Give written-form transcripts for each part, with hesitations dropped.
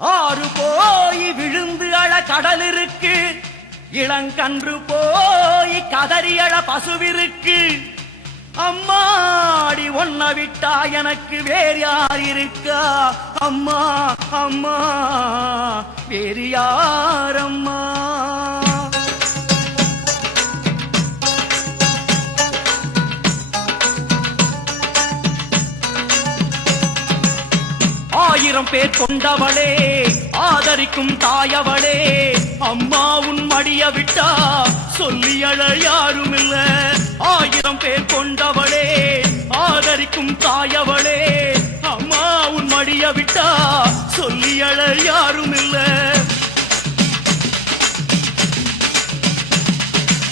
ஆறு போய் விழுந்து அழ கடல் இருக்கு, இளங்கன்று போய் கதறி அழ பசுவிருக்கு. அம்மாடி ஒன்ன விட்டா எனக்கு வேறு யார் இருக்கா? அம்மா அம்மா வேறு யார் அம்மா? ஆயிரம் பேர் கொண்டவளே, ஆதரிக்கும் தாயவளே, அம்மா உன் மடிய விட்டா சொல்லி அழ யாரும் இல்ல. ஆயிரம் பேர் கொண்டவளே, ஆதரிக்கும் தாயவளே, அம்மா உன் மடிய விட்டா சொல்லி அழ யாரும் இல்ல.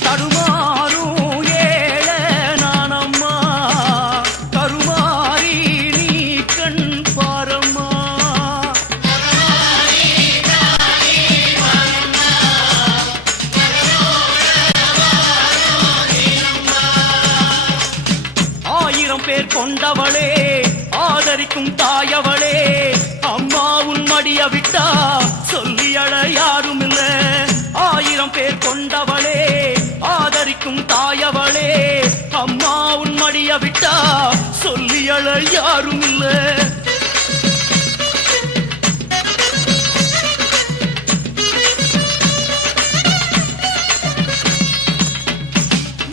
தடுமாறும் ஏழ நான் அம்மா, கருமாறி நீ கண் பாரம்மா. ஆயிரம் பேர் கொண்டவளே, ஆதரிக்கும் தாயவளே, அம்மா உன் மடிய விட்டா சொல்லி அழ யாரும் இல்ல. ஆயிரம் பேர் கொண்டவளே, ஆதரிக்கும் தாயவளே, அம்மா உன் மடிய விட்டா சொல்லி அழ யாரும் இல்ல.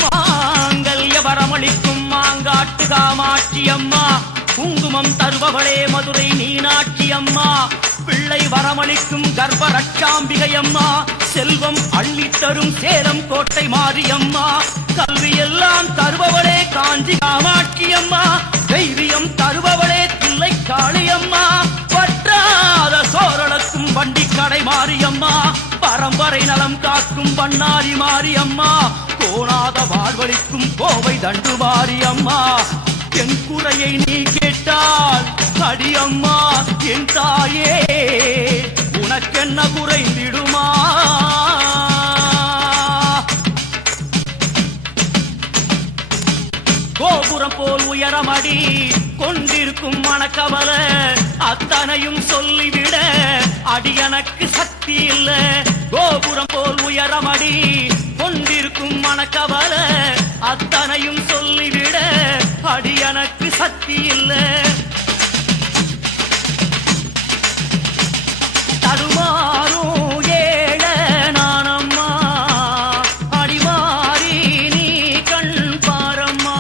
மாங்கல்ய வரமளிக்கும் மாங்காட்டு காமாட்சி அம்மா, குங்குமம் தருபவளே மதுரை மீனாட்சி அம்மா, பிள்ளை வரமளிக்கும் கர்ப்ப ரட்சாம்பிகை அம்மா, செல்வம் அள்ளித்தரும் சேலம் கோட்டை மாரியம்மா, கல்வி எல்லாம் தருபவளே காஞ்சி காமாட்சி அம்மா, தைரியம் தருபவளே தில்லை காளியம்மா, வற்றாத சோரளக்கும் வண்டி கடை மாரியம்மா, பரம்பரை நலம் காக்கும் பண்ணாரி மாரியம்மா, கோணாத வாழ்வழிக்கும் கோவை தண்டு மாரியம்மா. என் குறையை நீ கேட்டால் அடியம்மா என் தாயே, உனக்கென்ன குறைந்திடுமா? கோபுரம் போல் உயரமடி கொண்டிருக்கும் மனக்கவல, அத்தனையும் சொல்லிவிட அடி எனக்கு சக்தி இல்ல. கோபுரம் போல் உயரமடி கொண்டிருக்கும் மனக்கவல, அத்தனையும் சொல்லிவிட அடி எனக்கு சக்தி இல்ல. தடுமாறும் ஏழ நான் அம்மா, அடிமாறி நீ கண் பாரம்மா.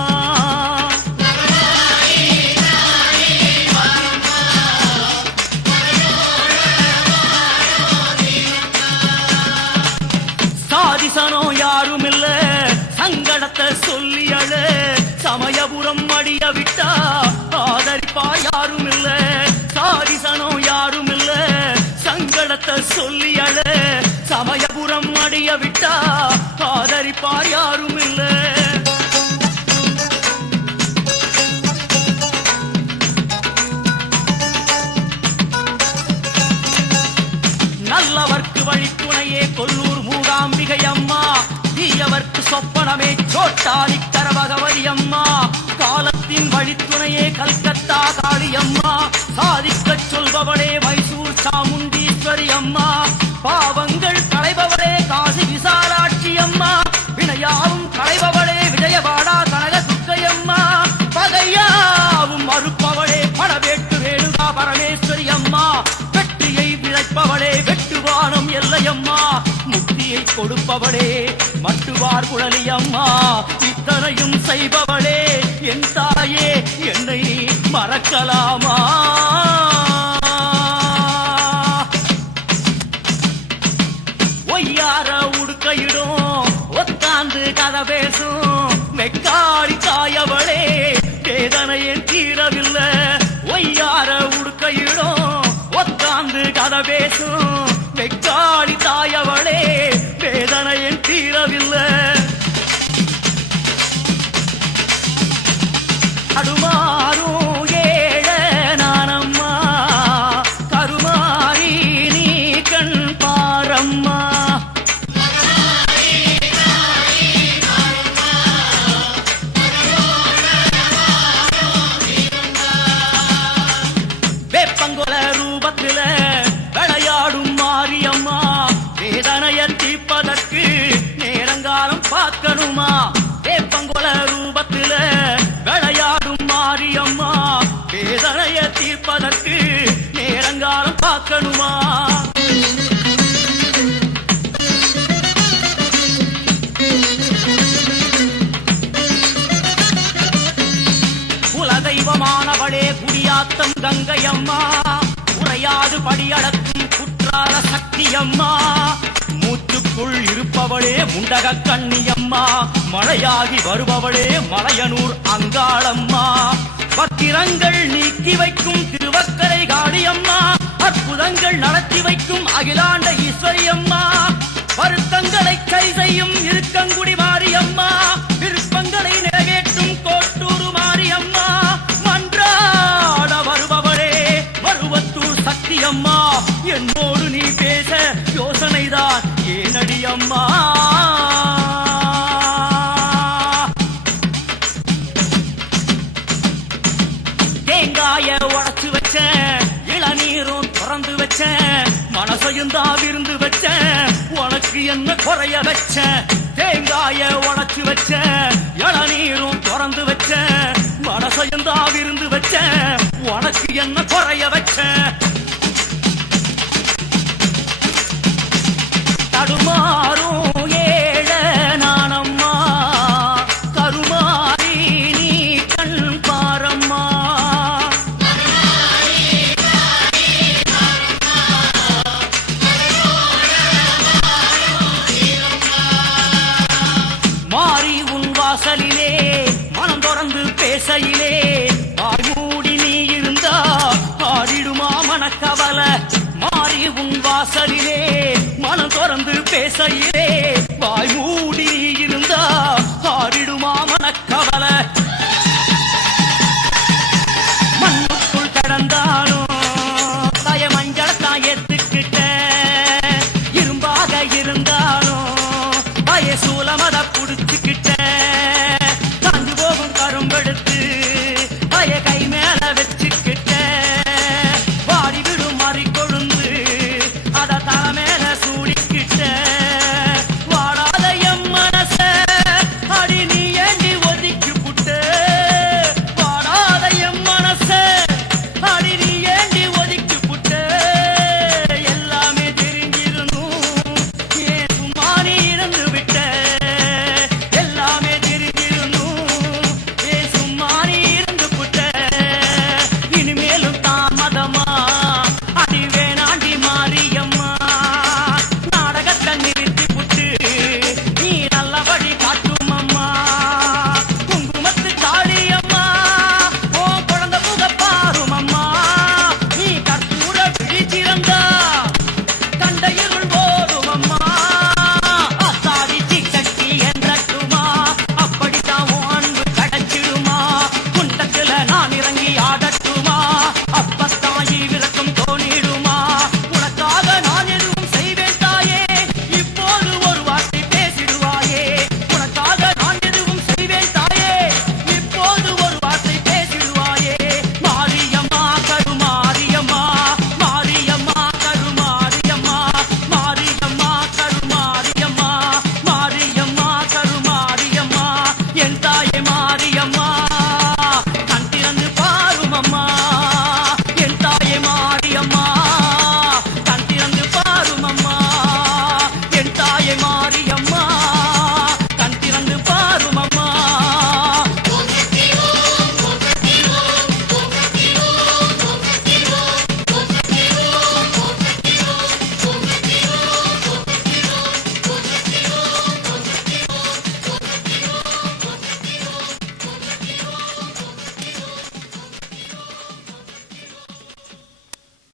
சாதிசனோ யாரும் இல்ல, சங்கடத்தை சொல்லி அழ சமயபுரம் மடிய விட்டா ஆதரிப்பா யாரும் இல்ல. சாதிசனோ யாரும் இல்ல, சங்கடத்தை சொல்லி அழ சமயபுரம் மடிய விட்டா ஆதரிப்பார் யாரும் இல்ல. நல்லவர்க்கு வழித்துணையே கொல்லூர் மூகாம்பிகை அம்மா, தீயவர்க்கு சொப்பனமே சோட்டாலி கரபகவதி அம்மா, காலத்தின் வழித்துணையே கல்கத்தா காளியம்மா, சாதிக்கச் சொல்பவளே மைசூர் சாமுண்டீஸ்வரி அம்மா, பாவங்கள் களைபவளே காசி விசாலாட்சி அம்மா, வினையாவும் களைபவளே விஜயவாடா கனக துர்க்கையம்மா, பகையாவும் மறுப்பவளே படவேட்டு வேணுகா பரமேஸ்வரி அம்மா, வெற்றியை விளைப்பவளே வெட்டுவானம் எல்லையம்மா, முக்தியை கொடுப்பவளே மட்டுவார் குழலி அம்மா, இத்தனையும் செய்பவளே என் தாயே என்னை மறக்கலாமா? ஒய்யார உடுக்கையிடும் ஒத்தாந்து கதை பேசும் வெக்காடி தாயவளே, வேதனையே தீரவில்லை. ஒய்யார உடுக்கையிடும் ஒத்தாந்து கதை பேசும் வெக்காடி தாயவளே, வேதனையே தீரவில்லை. அடுமாறும் ஏழ நான் அம்மா, கருமாறி நீ கண் பாரம்மா. வேப்பங்கொல ரூபத்தில ஆட்டம் கங்கையம்மா உரையாது படியளக்கும் குற்றால சக்தியம்மா மூச்சுக்குள் இருப்பவளே முண்டக கண்ணியம்மா மழையாகி வருபவளே மலையனூர் அங்காளம்மா பத்திரங்கள் நீக்கி வைக்கும் திருவக்கரை காளியம்மா அற்புதங்கள் நடத்தி வைக்கும் அகிலாண்ட ஈஸ்வரியம்மா வருத்தங்களை கை செய்யும் இருக்கங்குடி மாரியம்மா விருப்பங்களை நிறைவேற்றும் கோட்டூர் மாரியம்மா மன்றாட வருபவளே மருவத்தூர் சக்தியம்மா என்னோடு நீ பேச யோசனைதான் ஏனடியம்மா தேங்காய உடைச்சு வச்சேன் இளநீரும் திறந்து வச்சேன் மனசையும் தான் விருந்து வச்சேன் உனக்கு என்ன குறைய வச்சேன் தேங்காய உடைச்சு வச்சேன் இளநீரும் திறந்து வச்சேன் மனசையும் தான் விருந்து வச்சேன் உனக்கு என்ன குறைய வச்சேன் தடுமாறும் ஏழ நானம்மா கருமாறி நீ கண் பாரம்மா மாறி உன் வாசலிலே மனம் தொடர்ந்து பேசையிலே வாய் மூடி நீ இருந்தா ஆடிடுமா மனக்கவலை மாறி உன் வாசலிலே மனம் தொடர்ந்து பேசையிலே வாய் மூடி இருந்தா ஆடிடுமா மனக்கவலை